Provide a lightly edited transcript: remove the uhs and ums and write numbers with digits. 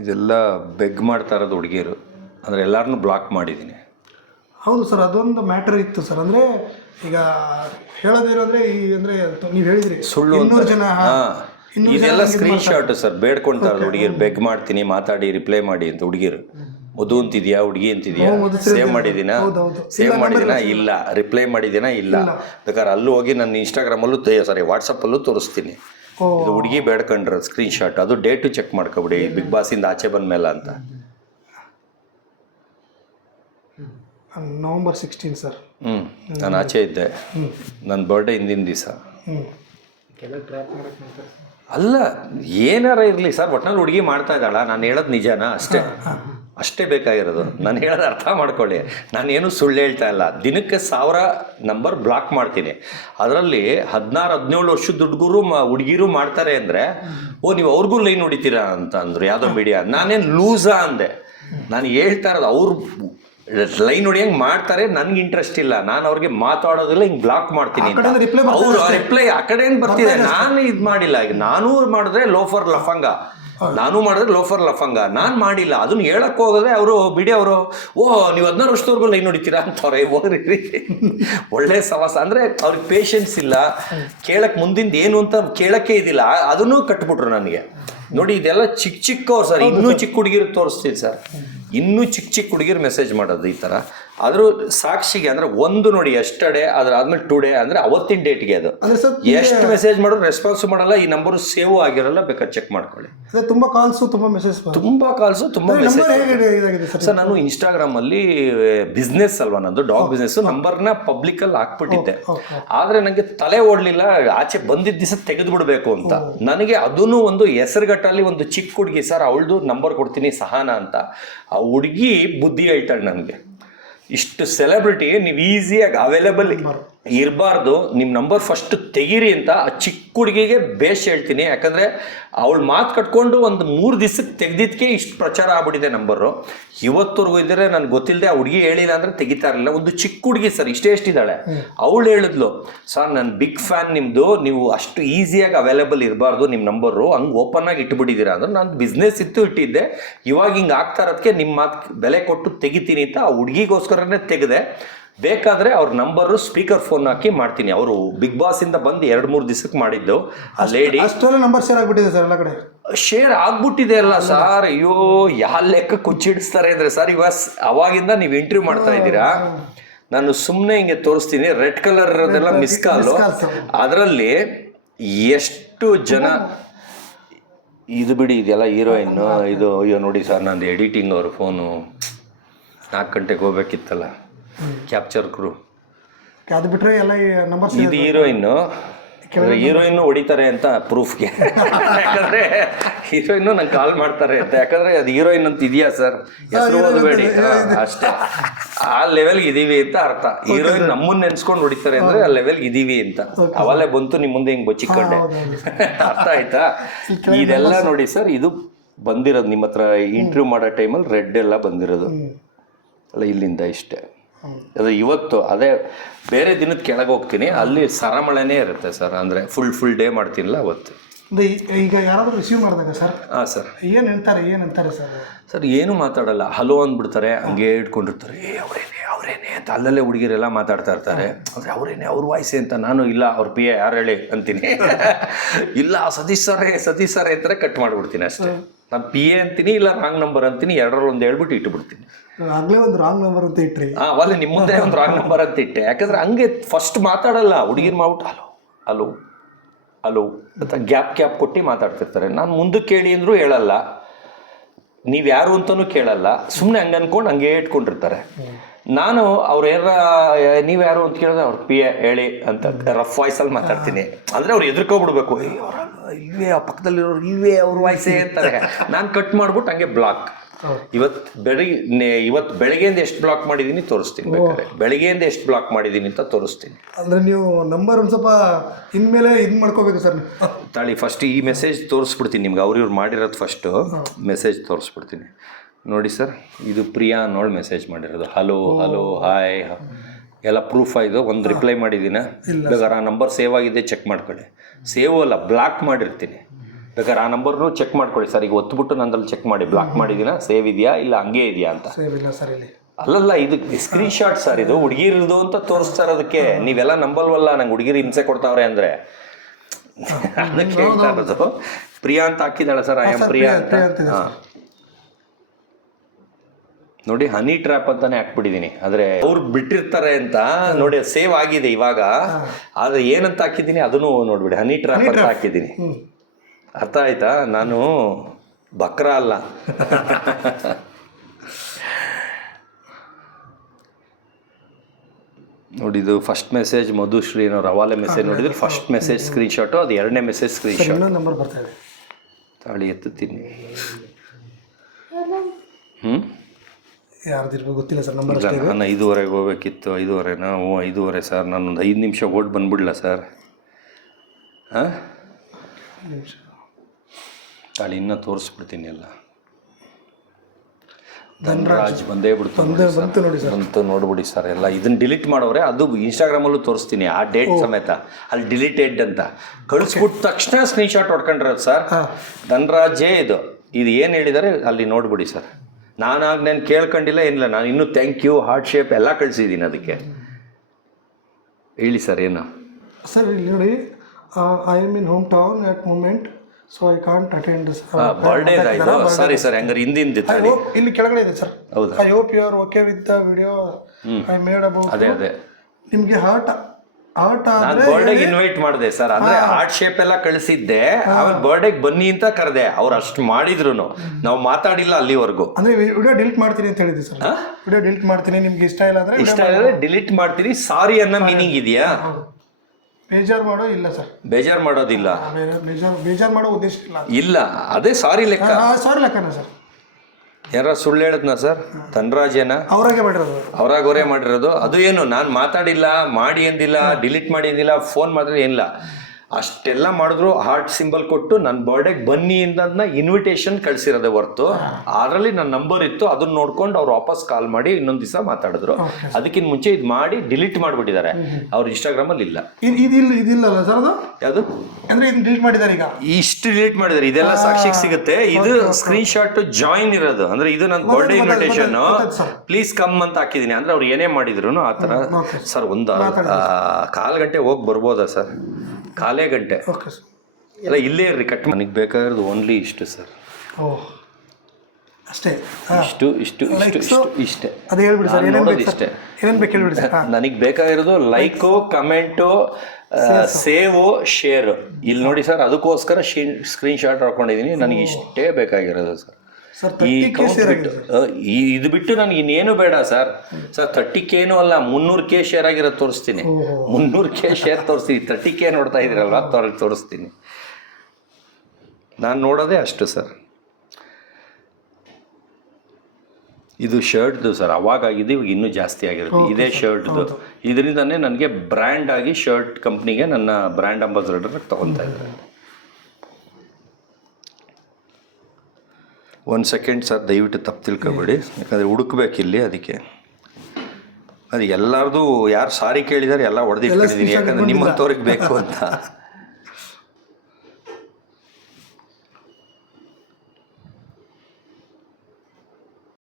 ಇದೆಲ್ಲ ಬೆಗ್ ಮಾಡ್ತಾ ಇರೋದು ಹುಡುಗಿಯರು, ಅಂದರೆ ಎಲ್ಲರನ್ನೂ ಬ್ಲಾಕ್ ಮಾಡಿದ್ದೀನಿ. ಹೌದು ಸರ್, ಅದೊಂದು ಮ್ಯಾಟರ್ ಇತ್ತು ಸರ್. ಅಂದರೆ ಈಗ ಹೇಳೋದೇನು ಅಂದರೆ ಅಂದರೆ ನೀವು ಹೇಳಿದ್ರಿ ಸುಳ್ಳು 200 ಜನ ಇದೆಲ್ಲ ಸ್ಕ್ರೀನ್ ಶಾಟ್ ಸರ್. ಬೇಡ್ಕೊಳ್ತಾ ಇರೋದು ಹುಡುಗಿರು, ಬೆಗ್ ಮಾಡ್ತೀನಿ ಮಾತಾಡಿ ರಿಪ್ಲೈ ಮಾಡಿ ಅಂತ. ಹುಡುಗಿರು ಮಧು ಅಂತಿದ್ಯಾ, ಹುಡುಗಿ ಅಂತಿದ್ಯಾ, ಸೇವ್ ಮಾಡಿದ್ದೀನಾ, ಸೇವ್ ಮಾಡಿದ್ದೀನಾ ಇಲ್ಲ, ರಿಪ್ಲೈ ಮಾಡಿದ್ದೀನಾ ಇಲ್ಲ, ಬೇಕಾದ್ರೆ ಅಲ್ಲೂ ಹೋಗಿ ನನ್ನ ಇನ್ಸ್ಟಾಗ್ರಾಮಲ್ಲೂ ವಾಟ್ಸಪ್ಪಲ್ಲೂ ತೋರಿಸ್ತೀನಿ. ಇದು ಹುಡುಗಿ ಬೇಡ್ಕೊಂಡ್ರೆ ಸ್ಕ್ರೀನ್ ಶಾಟ್, ಅದು ಡೇಟು ಚೆಕ್ ಮಾಡ್ಕೊಬಿಡಿ, ಬಿಗ್ ಬಾಸಿಂದ ಆಚೆ ಬಂದ ಮೇಲೆ ಅಂತ. November 16 sir. ನಾನು ಆಚೆ ಇದ್ದೆ, ನನ್ನ ಬರ್ಡೇ ಹಿಂದಿನ ದಿವಸ. ಅಲ್ಲ ಏನಾರ ಇರಲಿ ಸರ್, ಒಟ್ನಲ್ಲಿ ಹುಡುಗಿ ಮಾಡ್ತಾ ಇದ್ದಾಳ, ನಾನು ಹೇಳೋದು ನಿಜನಾ ಅಷ್ಟೇ ಬೇಕಾಗಿರೋದು. ನಾನು ಹೇಳೋದು ಅರ್ಥ ಮಾಡ್ಕೊಳ್ಳಿ, ನಾನೇನು ಸುಳ್ಳು ಹೇಳ್ತಾ ಇಲ್ಲ. ದಿನಕ್ಕೆ 1000 ನಂಬರ್ ಬ್ಲಾಕ್ ಮಾಡ್ತೀನಿ. ಅದರಲ್ಲಿ 16-17 ವರ್ಷದ ಹುಡುಗಿರು ಮಾಡ್ತಾರೆ ಅಂದರೆ, ನೀವು ಅವ್ರಿಗೂ ಲೈನ್ ಹೊಡಿತೀರಾ ಅಂತ ಅಂದರು ಯಾವುದೋ ಮೀಡಿಯಾ. ನಾನೇನು ಲೂಸಾ ಅಂದೆ. ನಾನು ಹೇಳ್ತಾ ಇರೋದು ಅವ್ರು ಲೈನ್ ಹೊಡಿಯಂಗೆ ಮಾಡ್ತಾರೆ, ನನ್ಗೆ ಇಂಟ್ರೆಸ್ಟ್ ಇಲ್ಲ, ನಾನು ಅವ್ರಿಗೆ ಮಾತಾಡೋದಿಲ್ಲ, ಹಿಂಗೆ ಬ್ಲಾಕ್ ಮಾಡ್ತೀನಿ. ಅವ್ರು ರಿಪ್ಲೈ ಆ ಕಡೆಯಿಂದ ಬರ್ತಿದೆ, ನಾನು ಇದು ಮಾಡಿಲ್ಲ. ಈಗ ನಾನು ಮಾಡಿದ್ರೆ ಲೋಫರ್ ಲಫಂಗ, ನಾನು ಮಾಡಿಲ್ಲ. ಅದನ್ನ ಹೇಳಕ್ ಹೋಗೋದ್ರೆ ಅವರು ಬಿಡಿ, ಅವರು ನೀವು 16 ವರ್ಷದವರೆಗೂ ಲೈನ್ ಹೊಡಿತೀರಾ ಅಂತವ್ರೆ. ಹೋಗ್ರಿ, ಒಳ್ಳೆ ಸವಾಸ. ಅಂದರೆ ಅವ್ರಿಗೆ ಪೇಷನ್ಸ್ ಇಲ್ಲ, ಕೇಳಕ್ಕೆ ಮುಂದಿಂದ ಏನು ಅಂತ ಕೇಳಕ್ಕೆ ಇದಿಲ್ಲ. ಅದನ್ನು ಕಟ್ಬಿಟ್ರು ನನಗೆ. ನೋಡಿ ಇದೆಲ್ಲ ಚಿಕ್ಕವ್ರು ಸರ್, ಇನ್ನೂ ಚಿಕ್ಕ ಹುಡುಗಿರು ತೋರಿಸ್ತೀವಿ ಸರ್, ಇನ್ನೂ ಚಿಕ್ಕ ಹುಡುಗಿರು ಮೆಸೇಜ್ ಮಾಡೋದು ಈ ಥರ. ಆದರೂ ಸಾಕ್ಷಿಗೆ ಅಂದರೆ ಒಂದು ನೋಡಿ ಎಸ್ಟರ್ಡೇ, ಅದಾದ್ಮೇಲೆ ಟುಡೇ ಅಂದರೆ ಅವತ್ತಿನ ಡೇಟ್ಗೆ ಅದು ಎಷ್ಟು ಮೆಸೇಜ್ ಮಾಡೋರು ರೆಸ್ಪಾನ್ಸ್ ಮಾಡಲ್ಲ. ಈ ನಂಬರು ಸೇವ್ ಆಗಿರಲ್ಲ, ಬೇಕಾದ್ರೆ ಚೆಕ್ ಮಾಡ್ಕೊಳ್ಳಿ. ತುಂಬ ಕಾಲ್ಸು ತುಂಬ ಮೆಸೇಜ್ ಸರ್. ನಾನು ಇನ್ಸ್ಟಾಗ್ರಾಮಲ್ಲಿ ಬಿಸ್ನೆಸ್ ಅಲ್ವಾ ನಂದು, ಡಾಗ್ ಬಿಸ್ನೆಸ್, ನಂಬರ್ನ ಪಬ್ಲಿಕಲ್ಲಿ ಹಾಕ್ಬಿಟ್ಟಿದ್ದೆ. ಆದರೆ ನನಗೆ ತಲೆ ಓಡಲಿಲ್ಲ, ಆಚೆ ಬಂದಿದ್ದ ದಿವಸ ತೆಗೆದು ಬಿಡಬೇಕು ಅಂತ. ನನಗೆ ಅದೂ ಒಂದು ಹೆಸರುಗಟ್ಟಲ್ಲಿ ಒಂದು ಚಿಕ್ಕ ಹುಡುಗಿ ಸರ್, ಅವಳದು ನಂಬರ್ ಕೊಡ್ತೀನಿ ಸಹನ ಅಂತ. ಆ ಹುಡುಗಿ ಬುದ್ಧಿ ಹೇಳ್ತಾಳೆ ನನಗೆ, ಇಷ್ಟು ಸೆಲೆಬ್ರಿಟಿ ನೀವು ಈಸಿಯಾಗಿ ಅವೈಲೇಬಲ್ ಇರಬಾರ್ದು, ನಿಮ್ಮ ನಂಬರ್ ಫಸ್ಟ್ ತೆಗೀರಿ ಅಂತ ಆ ಚಿಕ್ಕ ಹುಡುಗಿಗೆ ಬೇಸ್ ಹೇಳ್ತೀನಿ. ಯಾಕಂದರೆ ಅವಳು ಮಾತು ಕಟ್ಕೊಂಡು ಒಂದು 3 ದಿವಸಕ್ಕೆ ತೆಗ್ದಿದ್ದಕ್ಕೆ ಇಷ್ಟು ಪ್ರಚಾರ ಆಗ್ಬಿಟ್ಟಿದೆ ನಂಬರು. ಇವತ್ತವರೆಗೂ ಇದ್ದರೆ ನನಗೆ ಗೊತ್ತಿಲ್ಲದೆ ಆ ಹುಡುಗಿ ಹೇಳಿಲ್ಲ ಅಂದರೆ ತೆಗಿತಾ ಇರಲಿಲ್ಲ. ಒಂದು ಚಿಕ್ಕ ಹುಡುಗಿ ಸರ್, ಎಷ್ಟಿದ್ದಾಳೆ, ಅವಳು ಹೇಳಿದ್ಲು, ಸರ್ ನಾನು ಬಿಗ್ ಫ್ಯಾನ್ ನಿಮ್ಮದು, ನೀವು ಅಷ್ಟು ಈಸಿಯಾಗಿ ಅವೈಲೇಬಲ್ ಇರಬಾರ್ದು ನಿಮ್ಮ ನಂಬರು, ಹಂಗೆ ಓಪನ್ ಆಗಿ ಇಟ್ಬಿಟ್ಟಿದ್ದೀರಾ ಅಂದ್ರೆ. ನಾನು ಬಿಸ್ನೆಸ್ ಇಟ್ಟಿದ್ದೆ, ಇವಾಗ ಹಿಂಗೆ ಆಗ್ತಾ ಇರೋದಕ್ಕೆ ನಿಮ್ಮ ಮಾತು ಬೆಲೆ ಕೊಟ್ಟು ತೆಗಿತೀನಿ ಅಂತ ಆ ಹುಡುಗಿಗೋಸ್ಕರನೇ ತೆಗೆದೆ. ಬೇಕಾದರೆ ಅವ್ರ ನಂಬರು ಸ್ಪೀಕರ್ ಫೋನ್ ಹಾಕಿ ಮಾಡ್ತೀನಿ. ಅವರು ಬಿಗ್ ಬಾಸಿಂದ ಬಂದು 2-3 ದಿವಸಕ್ಕೆ ಮಾಡಿದ್ದು. ಆ ಲೇಡಿ ಅಷ್ಟೆಲ್ಲ ನಂಬರ್ ಶೇರ್ ಆಗ್ಬಿಟ್ಟಿದೆ ಸರ್, ಎಲ್ಲ ಕಡೆ ಶೇರ್ ಆಗ್ಬಿಟ್ಟಿದೆ ಅಲ್ಲ ಸರ್. ಅಯ್ಯೋ ಯಾವ ಲೆಕ್ಕ ಕುಚ್ಚಿಡಿಸ್ತಾರೆ ಅಂದರೆ ಸರ್, ಅವಾಗಿಂದ ನೀವು ಇಂಟರ್ವ್ಯೂ ಮಾಡ್ತಾ ಇದ್ದೀರಾ, ನಾನು ಸುಮ್ಮನೆ ಹಿಂಗೆ ತೋರಿಸ್ತೀನಿ, ರೆಡ್ ಕಲರ್ ಇರೋದೆಲ್ಲ ಮಿಸ್ ಕಾಲು. ಅದರಲ್ಲಿ ಎಷ್ಟು ಜನ, ಇದು ಬಿಡಿ, ಇದೆಲ್ಲ ಹೀರೋಯಿನ್ನು ಇದು. ಅಯ್ಯೋ ನೋಡಿ ಸರ್, ನಂದು ಎಡಿಟಿಂಗ್ ಅವ್ರ ಫೋನು 4 ಗಂಟೆಗೆ ಹೋಗ್ಬೇಕಿತ್ತಲ್ಲ, ಕ್ಯಾಪ್ಚರ್ ಕ್ರೂ, ಅದು ಬಿಟ್ಟರೆ ಎಲ್ಲ ನಂಬರ್. ಇದು ಹೀರೋಯಿನ್ನು ಹೊಡಿತಾರೆ ಅಂತ ಪ್ರೂಫ್ಗೆ. ಯಾಕಂದರೆ ಹೀರೋಯಿನ್ನು ನಂಗೆ ಕಾಲ್ ಮಾಡ್ತಾರೆ ಅಂತ, ಯಾಕಂದರೆ ಅದು ಹೀರೋಯಿನ್ ಅಂತ ಇದೆಯಾ ಸರ್, ಹೆಸರು ಓದಬೇಡಿ ಅಷ್ಟೇ. ಆ ಲೆವೆಲ್ಗೆ ಇದೀವಿ ಅಂತ ಅರ್ಥ. ಹೀರೋಯಿನ್ ನಮ್ಮನ್ನ ನೆನ್ಸ್ಕೊಂಡು ಹೊಡಿತಾರೆ ಅಂದರೆ ಆ ಲೆವೆಲ್ಗೆ ಇದೀವಿ ಅಂತ. ಅವಲ್ಲೇ ಬಂತು ನಿಮ್ಮ ಮುಂದೆ ಹಿಂಗೆ ಬಚ್ಚಿಕೊಂಡೆ. ಅರ್ಥ ಆಯ್ತಾ? ಇದೆಲ್ಲ ನೋಡಿ ಸರ್, ಇದು ಬಂದಿರೋದು ನಿಮ್ಮ ಹತ್ರ ಇಂಟರ್ವ್ಯೂ ಮಾಡೋ ಟೈಮಲ್ಲಿ ರೆಡ್ ಎಲ್ಲ ಬಂದಿರೋದು ಅಲ್ಲ, ಇಲ್ಲಿಂದ ಇಷ್ಟೇ. ಅದು ಇವತ್ತು ಅದೇ ಬೇರೆ ದಿನದ ಕೆಳಗೆ ಹೋಗ್ತೀನಿ, ಅಲ್ಲಿ ಸರಮಳೆನೇ ಇರುತ್ತೆ ಸರ್. ಅಂದರೆ ಫುಲ್ ಡೇ ಮಾಡ್ತೀನಿಲ್ಲ ಅವತ್ತು. ಈಗ ಯಾರಾದರೂ ರಿಸೀವ್ ಮಾಡಿದಾಗ ಸರ್, ಹಾಂ ಸರ್, ಏನು ಅಂತಾರೆ ಸರ್? ಸರ್ ಏನು ಮಾತಾಡಲ್ಲ, ಹಲೋ ಅಂದ್ಬಿಡ್ತಾರೆ, ಹಂಗೆ ಇಟ್ಕೊಂಡಿರ್ತಾರೆ. ಅವರೇನೆ ಅಂತ ಅಲ್ಲಲ್ಲೇ ಹುಡುಗಿರೆಲ್ಲ ಮಾತಾಡ್ತಾ ಇರ್ತಾರೆ. ಅಂದರೆ ಅವರೇನೆ, ಅವ್ರ ವಾಯ್ಸೆ ಅಂತ. ನಾನು ಇಲ್ಲ, ಅವ್ರ ಪಿ ಎ ಯಾರು ಹೇಳಿ ಅಂತೀನಿ. ಇಲ್ಲ ಸತೀಶ್ ಸರೇ ಅಂತಾರೆ, ಕಟ್ ಮಾಡಿಬಿಡ್ತೀನಿ ಅಷ್ಟೇ. ನಾನು ಪಿ ಎ ಅಂತೀನಿ, ಇಲ್ಲ ರಾಂಗ್ ನಂಬರ್ ಅಂತೀನಿ, 2ರಲ್ಲಿ 1 ಹೇಳ್ಬಿಟ್ಟು ಇಟ್ಬಿಡ್ತೀನಿ. ಆಗಲೇ ಒಂದು ರಾಂಗ್ ನಂಬರ್ ಅಂತ ಇಟ್ರಿ. ಅವಲ್ಲೇ ನಿಮ್ಮ ಮುಂದೆ ಒಂದು ರಾಂಗ್ ನಂಬರ್ ಅಂತ ಇಟ್ಟೆ. ಯಾಕಂದರೆ ಹಂಗೆ ಫಸ್ಟ್ ಮಾತಾಡಲ್ಲ ಹುಡುಗಿರು, ಮಾಡ್ಬಿಟ್ಟು ಹಲೋ ಅಂತ ಗ್ಯಾಪ್ ಕೊಟ್ಟು ಮಾತಾಡ್ತಿರ್ತಾರೆ. ನಾನು ಮುಂದಕ್ಕೆ ಕೇಳಿ ಅಂದರೂ ಹೇಳಲ್ಲ, ನೀವು ಯಾರು ಅಂತಲೂ ಕೇಳಲ್ಲ, ಸುಮ್ಮನೆ ಹಂಗೆ ಅಂದ್ಕೊಂಡು ಹಂಗೆ ಇಟ್ಕೊಂಡಿರ್ತಾರೆ. ನಾನು ಅವ್ರು ನೀವು ಯಾರು ಅಂತ ಕೇಳಿದ್ರೆ ಅವ್ರ ಪಿ ಎ ಹೇಳಿ ಅಂತ ರಫ್ ವಾಯ್ಸಲ್ಲಿ ಮಾತಾಡ್ತೀನಿ. ಅಂದರೆ ಅವ್ರು ಎದುರ್ಕೊಬಿಡ್ಬೇಕು, ಇವೇ ಆ ಪಕ್ಕದಲ್ಲಿರೋರು ಇವೇ ಅವ್ರ ವಾಯ್ಸೇ ಅಂತಾರೆ. ನಾನು ಕಟ್ ಮಾಡ್ಬಿಟ್ಟು ಹಂಗೆ ಬ್ಲಾಕ್. ಇವತ್ತು ಬೆಳಗ್ಗೆಯಿಂದ ಎಷ್ಟು ಬ್ಲಾಕ್ ಮಾಡಿದ್ದೀನಿ ತೋರಿಸ್ತೀನಿ, ಬೇಕಾದ್ರೆ ಬೆಳಗ್ಗೆಯಿಂದ ಎಷ್ಟು ಬ್ಲಾಕ್ ಮಾಡಿದ್ದೀನಿ ಅಂತ ತೋರಿಸ್ತೀನಿ. ಅಂದರೆ ನೀವು ನಂಬರ್ ಒಂದು ಸ್ವಲ್ಪ ಇನ್ಮೇಲೆ ಇದು ಮಾಡ್ಕೋಬೇಕು ಸರ್. ತಾಳಿ ಫಸ್ಟ್ ಈ ಮೆಸೇಜ್ ತೋರಿಸ್ಬಿಡ್ತೀನಿ ನಿಮ್ಗೆ, ಇವ್ರು ಮಾಡಿರೋದು ಫಸ್ಟು ಮೆಸೇಜ್ ತೋರಿಸ್ಬಿಡ್ತೀನಿ. ನೋಡಿ ಸರ್, ಇದು ಪ್ರಿಯಾ ಅನ್ನೋಳು ಮೆಸೇಜ್ ಮಾಡಿರೋದು. ಹಲೋ ಹಾಯ್ ಎಲ್ಲ ಪ್ರೂಫ್ ಆಯಿತು. ಒಂದು ರಿಪ್ಲೈ ಮಾಡಿದ್ದೀನ, ಬೇಕಾದ್ರೆ ಆ ನಂಬರ್ ಸೇವ್ ಆಗಿದೆ ಚೆಕ್ ಮಾಡ್ಕೊಳ್ಳಿ. ಸೇವ್ ಅಲ್ಲ, ಬ್ಲಾಕ್ ಮಾಡಿರ್ತೀನಿ. ಬೇಕಾದ್ರೆ ಆ ನಂಬರ್ನು ಚೆಕ್ ಮಾಡ್ಕೊಳ್ಳಿ ಸರ್. ಈಗ ಒತ್ಬಿಟ್ಟು ನಂದಲ್ಲಿ ಚೆಕ್ ಮಾಡಿ ಬ್ಲಾಕ್ ಮಾಡಿದ್ದೀನ, ಸೇವ್ ಇದೆಯಾ ಇಲ್ಲ ಹಂಗೆ ಇದೆಯಾ ಅಂತ. ಸೇವ್ ಇಲ್ಲ ಸರ್ ಇಲ್ಲಿ. ಅಲ್ಲಲ್ಲ, ಇದು ಸ್ಕ್ರೀನ್ ಶಾಟ್ ಸರ್, ಇದು ಹುಡುಗಿರದು ಅಂತ ತೋರಿಸ್ತಾ ಇರೋದಕ್ಕೆ. ನೀವೆಲ್ಲ ನಂಬಲ್ವಲ್ಲ ನಂಗೆ ಹುಡುಗಿರು ಹಿಂಸೆ ಕೊಡ್ತಾವ್ರೆ ಅಂದರೆ ಅದಕ್ಕೆ ಹೇಳ್ತಾ ಇರೋದು. ಪ್ರಿಯಾ ಅಂತ ಹಾಕಿದಾಳೆ ಸರ್, ಐ ಆಮ್ ಪ್ರಿಯಾ ಅಂತ. ಹಾಂ ನೋಡಿ, ಹನಿ ಟ್ರ್ಯಾಪ್ ಅಂತಾನೆ ಹಾಕ್ಬಿಟ್ಟಿದ್ದೀನಿ. ಆದರೆ ಅವ್ರು ಬಿಟ್ಟಿರ್ತಾರೆ ಅಂತ ನೋಡಿ, ಸೇವ್ ಆಗಿದೆ ಇವಾಗ. ಆದರೆ ಏನಂತ ಹಾಕಿದ್ದೀನಿ ಅದನ್ನು ನೋಡ್ಬಿಡಿ, ಹನಿ ಟ್ರ್ಯಾಪ್ ಅಂತ ಹಾಕಿದ್ದೀನಿ. ಅರ್ಥ ಆಯ್ತಾ? ನಾನು ಬಕ್ರ ಅಲ್ಲ. ನೋಡಿ, ಇದು ಫಸ್ಟ್ ಮೆಸೇಜ್ ಮಧುಶ್ರೀ ಅನ್ನೋ ರವಾಲೆ ಮೆಸೇಜ್ ನೋಡಿದ್ರೆ ಫಸ್ಟ್ ಮೆಸೇಜ್ ಸ್ಕ್ರೀನ್ ಶಾಟು, ಅದು ಎರಡನೇ ಮೆಸೇಜ್ ಸ್ಕ್ರೀನ್ ಶಾಟ್. ನಂಬರ್ ಬರ್ತಾ ಇದೆ, ತಾಳಿ ಎತ್ತುತ್ತೀನಿ. ಯಾರ್ದಿರ್ಬೇಕು ಗೊತ್ತಿಲ್ಲ ಸರ್ ನಂಬರ್. ನಾನು 5:15 ಹೋಗ್ಬೇಕಿತ್ತು. 5:15 5:15 ಸರ್. ನಾನೊಂದು 5 ನಿಮಿಷ ಓಟ್ ಬಂದ್ಬಿಡ್ಲ ಸರ್? ಹಾಂ, ತಾಳಿ ಇನ್ನೂ ತೋರಿಸ್ಬಿಡ್ತೀನಿ ಎಲ್ಲ. ಧನ್ರಾಜ್ ಬಂದೇ ಬಿಡ್ತು ನೋಡಿ ಸರ್, ಬಂತು ನೋಡ್ಬಿಡಿ ಸರ್ ಎಲ್ಲ. ಇದನ್ನ ಡಿಲೀಟ್ ಮಾಡೋರೆ, ಅದು ಇನ್ಸ್ಟಾಗ್ರಾಮಲ್ಲೂ ತೋರಿಸ್ತೀನಿ ಆ ಡೇಟ್ ಸಮೇತ. ಅಲ್ಲಿ ಡಿಲೀಟೆಡ್ ಅಂತ ಕಳಿಸ್ಬಿಟ್ಟ ತಕ್ಷಣ ಸ್ಕ್ರೀನ್ ಶಾಟ್ ಹೊಡ್ಕೊಂಡಿರೋದು ಸರ್. ಧನ್ರಾಜೇ ಇದು ಏನು ಹೇಳಿದ್ದಾರೆ ಅಲ್ಲಿ ನೋಡ್ಬಿಡಿ ಸರ್. ನಾನು ಕೇಳ್ಕೊಂಡಿಲ್ಲ ಏನಿಲ್ಲ, ನಾನು ಇನ್ನೂ ಥ್ಯಾಂಕ್ ಯು ಹಾರ್ಟ್ ಶೇಪ್ ಎಲ್ಲ ಕಳಿಸಿದ್ದೀನಿ ಅದಕ್ಕೆ. ಹೇಳಿ ಸರ್ ಏನು ಸರ್? ಇಲ್ಲಿ ನೋಡಿ, I am in home town at moment, so I can't attend. Birthday ಆಯ್ತು, ಸರಿ ಸರ್. ಹಂಗಾರೆ ಹಿಂದಿಂದ ಇಲ್ಲಿ ಕೆಳಗಡೆ ಇದೆ ಸರ್. ಹೌದಾ? I hope you are okay with the video I made about. ಅದೇ ನಿಮಗೆ ಹಾರ್ಟ್ ನಾನು ಬರ್ಡೇಗೆ ಇನ್ವೈಟ್ ಮಾಡಿದೆ ಸರ್. ಅಂದ್ರೆ ಹಾರ್ಟ್ ಶೇಪ್ ಎಲ್ಲ ಕಳಿಸಿದ್ದೆ. ಆಮೇಲೆ ಬರ್ಡೇಗೆ ಬನ್ನಿ ಅಂತ ಕರೆದೆ. ಅವ್ರು ಅಷ್ಟು ಮಾಡಿದ್ರು, ನಾವು ಮಾತಾಡಿಲ್ಲ ಅಲ್ಲಿವರೆಗೂ. ಅಂದ್ರೆ ವಿಡಿಯೋ ಡಿಲೀಟ್ ಮಾಡ್ತೀನಿ ಅಂತ ಹೇಳಿದ್ದೆ ಸರ್. ವಿಡಿಯೋ ಡಿಲೀಟ್ ಮಾಡ್ತೀನಿ, ನಿಮ್ಗೆ ಇಷ್ಟ ಇಲ್ಲ ಅಂದ್ರೆ ಡಿಲೀಟ್ ಮಾಡ್ತೀನಿ. ಸಾರಿ ಅನ್ನೋ ಮೀನಿಂಗ್ ಇದೆಯಾ? ಬೇಜಾರು ಮಾಡೋ ಇಲ್ಲ ಸರ್. ಬೇಜಾರು ಮಾಡೋದಿಲ್ಲ, ಬೇಜಾರು ಮಾಡೋ ಉದ್ದೇಶ ಇಲ್ಲ. ಅದೇ ಸಾರಿ ಲೆಕ್ಕ. ಸಾರಿ ಲೆಕ್ಕನ ಸರ್. ಯಾರ ಸುಳ್ಳು ಹೇಳಿದ್ನಾ ಸರ್? ಧನ್ರಾಜೇನ ಅವರಾಗವರೇ ಮಾಡಿರೋದು. ಅದು ಏನು, ನಾನು ಮಾತಾಡಿಲ್ಲ, ಮಾಡಿ ಅಂದಿಲ್ಲ, ಡಿಲೀಟ್ ಮಾಡಿ ಅಂದಿಲ್ಲ, ಫೋನ್ ಮಾಡಿದ್ರೆ ಏನಿಲ್ಲ. ಅಷ್ಟೆಲ್ಲ ಮಾಡಿದ್ರು ಹಾರ್ಟ್ ಸಿಂಬಲ್ ಕೊಟ್ಟು ನನ್ನ ಬರ್ಡೇಗೆ ಬನ್ನಿ ಅಂತ ಇನ್ವಿಟೇಷನ್ ಕಳಿಸಿರೋದೆ ಹೊರ್ತು ಅದರಲ್ಲಿ ನನ್ನ ನಂಬರ್ ಇತ್ತು. ಅದನ್ನ ನೋಡ್ಕೊಂಡು ಅವ್ರು ವಾಪಸ್ ಕಾಲ್ ಮಾಡಿ ಇನ್ನೊಂದು ದಿವಸ ಮಾತಾಡಿದ್ರು. ಅದಕ್ಕಿಂತ ಮುಂಚೆ ಇದು ಮಾಡಿ ಡಿಲೀಟ್ ಮಾಡಿಬಿಟ್ಟಿದ್ದಾರೆ. ಅವ್ರ ಇನ್ಸ್ಟಾಗ್ರಾಮಲ್ಲಿ ಇಲ್ಲ. ಇದಿಲ್ಲ ಸರ್ ಅದು. ಯಾವುದು ಅಂದ್ರೆ ಇದನ್ನ ಡಿಲೀಟ್ ಮಾಡಿದ್ದಾರೆ ಈಗ. ಇಷ್ಟು ಡಿಲೀಟ್ ಮಾಡಿದ್ದಾರೆ. ಇದೆಲ್ಲ ಸಾಕ್ಷಿಗೆ ಸಿಗುತ್ತೆ. ಇದು ಸ್ಕ್ರೀನ್ ಶಾಟ್ ಜಾಯಿನ್ ಇರೋದು. ಅಂದ್ರೆ ಇದು ನನ್ನ ಬರ್ಡೇ ಇನ್ವಿಟೇಷನ್, ಪ್ಲೀಸ್ ಕಮ್ ಅಂತ ಹಾಕಿದ್ದೀನಿ. ಅಂದ್ರೆ ಅವ್ರು ಏನೇ ಮಾಡಿದ್ರು ಆ ಥರ. ಸರ್ ಒಂದು 1/4 ಗಂಟೆ ಹೋಗಿ ಬರ್ಬೋದಾ ಸರ್? 1/4 ಗಂಟೆ ಎಲ್ಲ ಇಲ್ಲೇ ಇರ್ರಿ. ಕಟ್ ನನಗೆ ಬೇಕಾಗಿರೋದು ಓನ್ಲಿ ಇಷ್ಟು ಸರ್. ಅಷ್ಟೇ, ಇಷ್ಟೇ. ಅದೇ ಹೇಳ್ಬಿಡಿ ಸರ್. ನೋಡೋದು ಇಷ್ಟೇ. ನನಗೆ ಬೇಕಾಗಿರೋದು ಲೈಕು, ಕಮೆಂಟು, ಸೇವು, ಶೇರ್. ಇಲ್ಲಿ ನೋಡಿ ಸರ್, ಅದಕ್ಕೋಸ್ಕರ ಸ್ಕ್ರೀನ್ ಶಾಟ್ ಹಾಕೊಂಡಿದ್ದೀನಿ. ನನಗೆ ಇಷ್ಟೇ ಬೇಕಾಗಿರೋದು ಸರ್. ಇದು ಬಿಟ್ಟು ನನಗೆ ಇನ್ನೇನು ಬೇಡ ಸರ್. 30K ಅಲ್ಲ, 300K ಶೇರ್ ಆಗಿರೋದು ತೋರಿಸ್ತೀನಿ. 300K ಶೇರ್ ತೋರಿಸ್ತೀನಿ. 30K ನೋಡ್ತಾ ಇದ್ದೀರಲ್ವ, ತೋರಿಸ್ತೀನಿ. ನಾನು ನೋಡೋದೇ ಅಷ್ಟು ಸರ್. ಇದು ಶರ್ಟ್ದು ಸರ್, ಅವಾಗಾಗಿದೆ, ಇವಾಗ ಇನ್ನೂ ಜಾಸ್ತಿ ಆಗಿರುತ್ತೆ. ಇದೇ ಶರ್ಟ್ದು. ಇದರಿಂದನೇ ನನಗೆ ಬ್ರ್ಯಾಂಡ್ ಆಗಿ ಶರ್ಟ್ ಕಂಪ್ನಿಗೆ ನನ್ನ ಬ್ರ್ಯಾಂಡ್ ಅಂಬಾಸಿಡರ್ ತೊಗೊತಾ ಇದ್ದಾರೆ. 1 ಸೆಕೆಂಡ್ ಸರ್, ದಯವಿಟ್ಟು ತಪ್ಪು ತಿಳ್ಕೊಬೇಡಿ. ಯಾಕಂದರೆ ಹುಡುಕ್ಬೇಕಿಲ್ಲಿ, ಅದಕ್ಕೆ. ಅದು ಎಲ್ಲರದು ಯಾರು ಸಾರಿ ಕೇಳಿದಾರೆ ಎಲ್ಲ ಹೊಡೆದಿಟ್ಟಿದ್ದೀನಿ. ಯಾಕಂದರೆ ನಿಮ್ಮಂಥವ್ರಿಗೆ ಬೇಕು ಅಂತ.